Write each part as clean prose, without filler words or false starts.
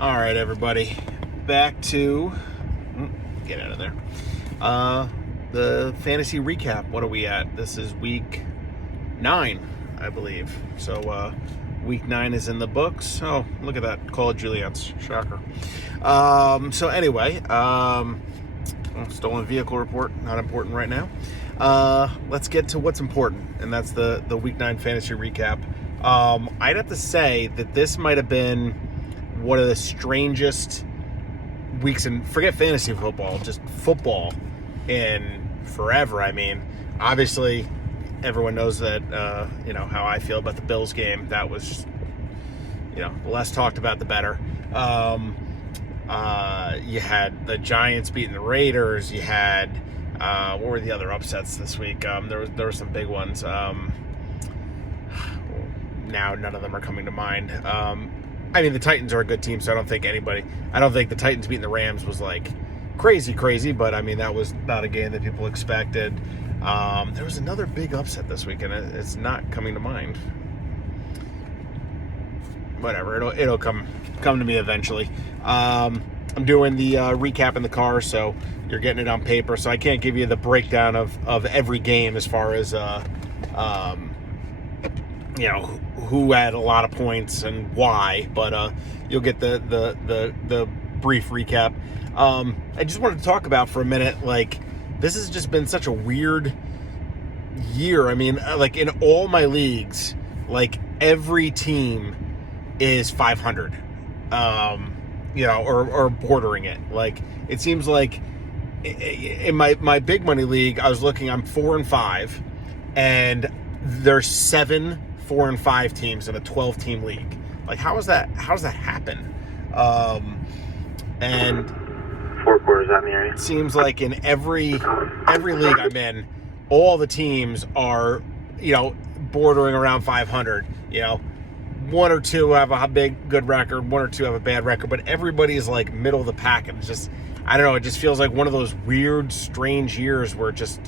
All right, everybody, back to get out of there. The fantasy recap. What are we at? This is week 9, I believe. So week 9 is in the books. Oh, look at that! Call it Juliet's. Shocker. So anyway, stolen vehicle report. Not important right now. Let's get to what's important, and that's the week 9 fantasy recap. I'd have to say that this might have been one of the strangest weeks in, forget fantasy football, just football in forever. I mean, obviously, everyone knows that, how I feel about the Bills game. That was, the less talked about, the better. You had the Giants beating the Raiders. You had, what were the other upsets this week? There were some big ones. Now none of them are coming to mind. I mean, the Titans are a good team, so I don't think the Titans beating the Rams was like crazy, but I mean, that was not a game that people expected. There was another big upset this week, and it's not coming to mind. Whatever, it'll come to me eventually. I'm doing the recap in the car, so you're getting it on paper, so I can't give you the breakdown of every game as far as who had a lot of points and why, but you'll get the brief recap. I just wanted to talk about for a minute, like, this has just been such a weird year. I mean, like, in all my leagues, like, every team is 500, or bordering it. Like, it seems like in my big money league, I was looking, I'm 4-5, and there's 7 4-5 teams in a 12-team league. Like, how does that happen? And 4 quarters out in the area. It seems like in every league I'm in, all the teams are, bordering around 500. One or two have a good record, one or two have a bad record, but everybody is like middle of the pack, and it's just, I don't know, it just feels like one of those weird, strange years where just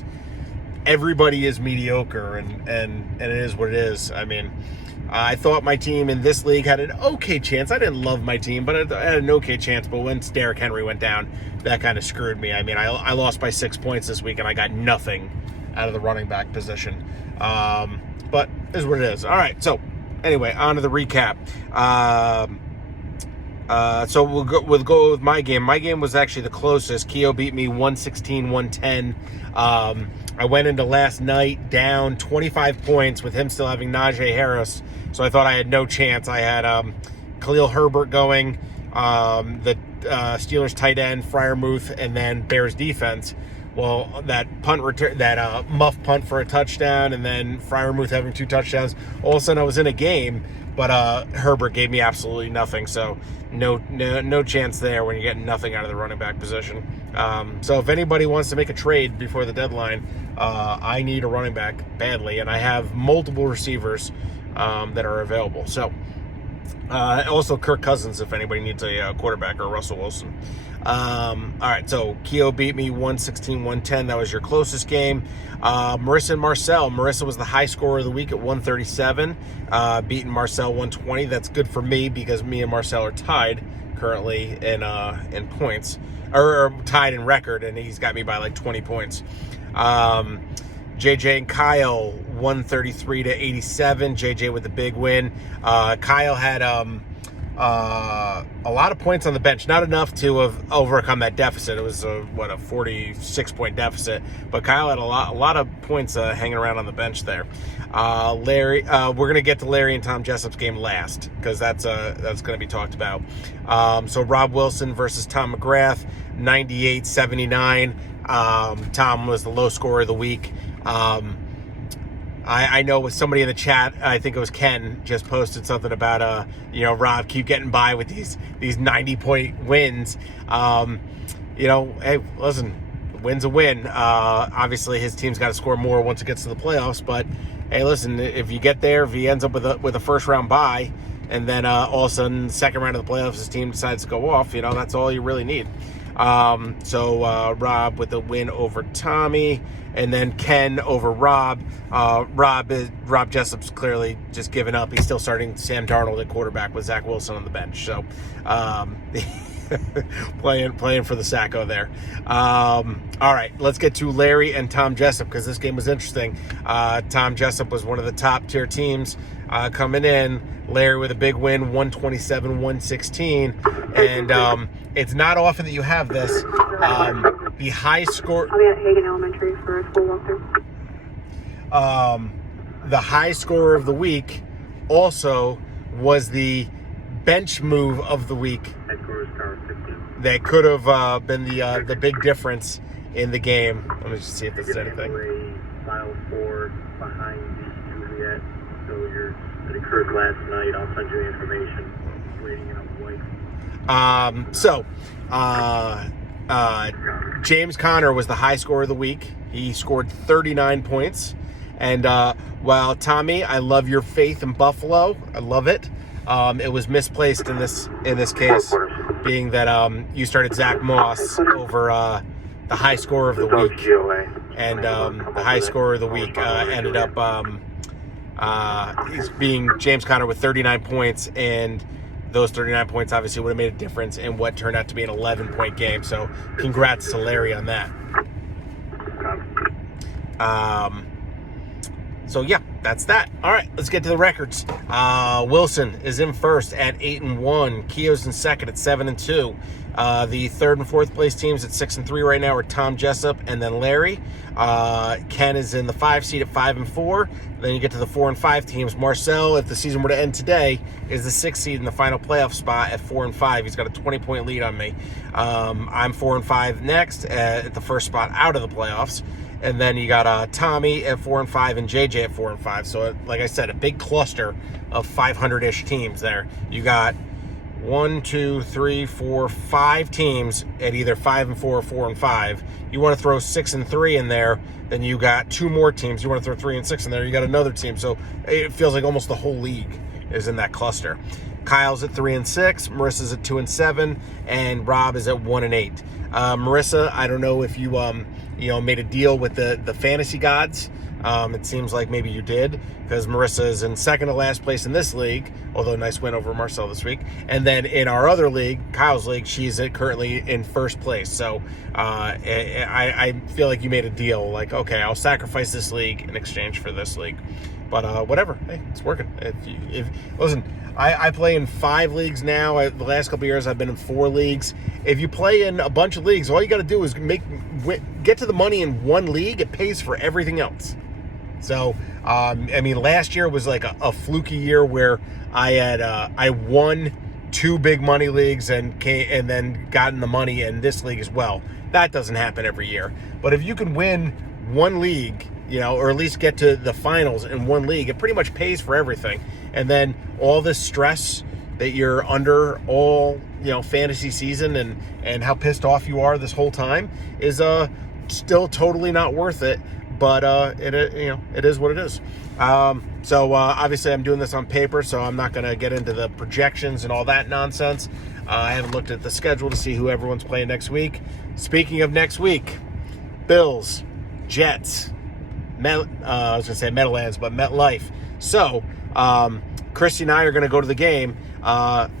everybody is mediocre, and it is what it is. I mean, I thought my team in this league had an okay chance. I didn't love my team, but I had an okay chance. But once Derrick Henry went down, that kind of screwed me. I mean, I lost by 6 points this week, and I got nothing out of the running back position. But it is what it is. All right, so anyway, on to the recap. So we'll go with my game. My game was actually the closest. Keo beat me 116-110. I went into last night down 25 points with him still having Najee Harris, so I thought I had no chance. I had Khalil Herbert going, the Steelers tight end, Freiermuth, and then Bears defense. Well, that muff punt for a touchdown, and then Freiermuth having 2 touchdowns. All of a sudden, I was in a game, but Herbert gave me absolutely nothing. So no chance there when you're getting nothing out of the running back position. So if anybody wants to make a trade before the deadline, I need a running back badly, and I have multiple receivers that are available. So also Kirk Cousins if anybody needs a quarterback, or Russell Wilson. All right, so Keo beat me 116-110. That was your closest game. Marissa and Marcel. Marissa was the high scorer of the week at 137, beating Marcel 120. That's good for me because me and Marcel are tied currently in points, or tied in record, and he's got me by like 20 points. JJ and Kyle 133-87. JJ with the big win. Kyle had a lot of points on the bench, not enough to have overcome that deficit. It was a 46-point deficit, but Kyle had a lot of points hanging around on the bench there. Larry, we're gonna get to Larry and Tom Jessup's game last because that's gonna be talked about. So Rob Wilson versus Tom McGrath, 98-79. Tom was the low scorer of the week. I know with somebody in the chat, I think it was Ken, just posted something about, Rob, keep getting by with these 90-point wins. Hey, listen, win's a win. Obviously, his team's got to score more once it gets to the playoffs. But, hey, listen, if you get there, if he ends up with a first-round bye, and then all of a sudden, second round of the playoffs, his team decides to go off, that's all you really need. So Rob with a win over Tommy, and then Ken over Rob. Rob Jessup's clearly just given up. He's still starting Sam Darnold at quarterback with Zach Wilson on the bench. So playing for the Sacco there. All right, let's get to Larry and Tom Jessup, because this game was interesting. Tom Jessup was one of the top tier teams coming in. Larry with a big win, 127-116. And it's not often that you have this. The high score... I'll be at Hagen Elementary for a school walkthrough. The high scorer of the week also was the bench move of the week. That could have been the big difference in the game. Let me just see if there's anything. File 4 behind the Juliet. So it occurred last night. I'll send you the information. Waiting in a white. James Conner was the high scorer of the week. He scored 39 points. And while Tommy, I love your faith in Buffalo. I love it. It was misplaced in this case, being that you started Zach Moss over the high scorer of the week, and the high scorer of the week ended up he's being James Conner with 39 points, and those 39 points obviously would have made a difference in what turned out to be an 11-point game. So congrats to Larry on that. So yeah, that's that. All right, let's get to the records. Wilson is in first at 8-1. Keo's in second at 7-2. The third and fourth place teams at 6-3 right now are Tom Jessup and then Larry. Ken is in the 5 seed at 5-4. Then you get to the 4 and 5 teams. Marcel, if the season were to end today, is the 6th seed in the final playoff spot at 4-5. He's got a 20-point lead on me. I'm 4 and 5 next at the first spot out of the playoffs. And then you got Tommy at 4 and 5 and JJ at 4 and 5. So, like I said, a big cluster of 500-ish teams there. You got 5 teams at either 5 and 4 or 4 and 5. You want to throw 6 and 3 in there, then you got 2 more teams. You want to throw 3 and 6 in there, you got another team. So it feels like almost the whole league is in that cluster. Kyle's at 3 and 6, Marissa's at 2 and 7, and Rob is at 1 and 8. Marissa, I don't know if you made a deal with the fantasy gods. It seems like maybe you did, because Marissa is in second to last place in this league, although nice win over Marcel this week. And then in our other league, Kyle's league, she's currently in first place. So I feel like you made a deal, like, okay, I'll sacrifice this league in exchange for this league. But whatever, hey, it's working. Listen, I play in 5 leagues now. The last couple of years, I've been in 4 leagues. If you play in a bunch of leagues, all you got to do is get to the money in one league. It pays for everything else. So, last year was like a fluky year where I won 2 big money leagues and then gotten the money in this league as well. That doesn't happen every year. But if you can win one league, or at least get to the finals in one league, it pretty much pays for everything. And then all this stress that you're under all, fantasy season and how pissed off you are this whole time is still totally not worth it. But it is what it is. So obviously I'm doing this on paper, so I'm not going to get into the projections and all that nonsense. I haven't looked at the schedule to see who everyone's playing next week. Speaking of next week, Bills, Jets, I was going to say Meadowlands, but MetLife. So Christy and I are going to go to the game.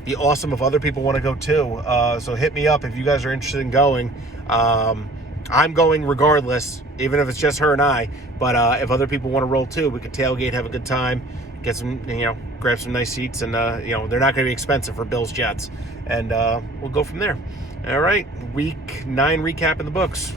Be awesome if other people want to go too. So hit me up if you guys are interested in going. I'm going regardless, even if it's just her and I. But if other people want to roll too, we could tailgate, have a good time, get some, grab some nice seats, and they're not going to be expensive for Bills Jets, and we'll go from there. All right, week 9 recap in the books.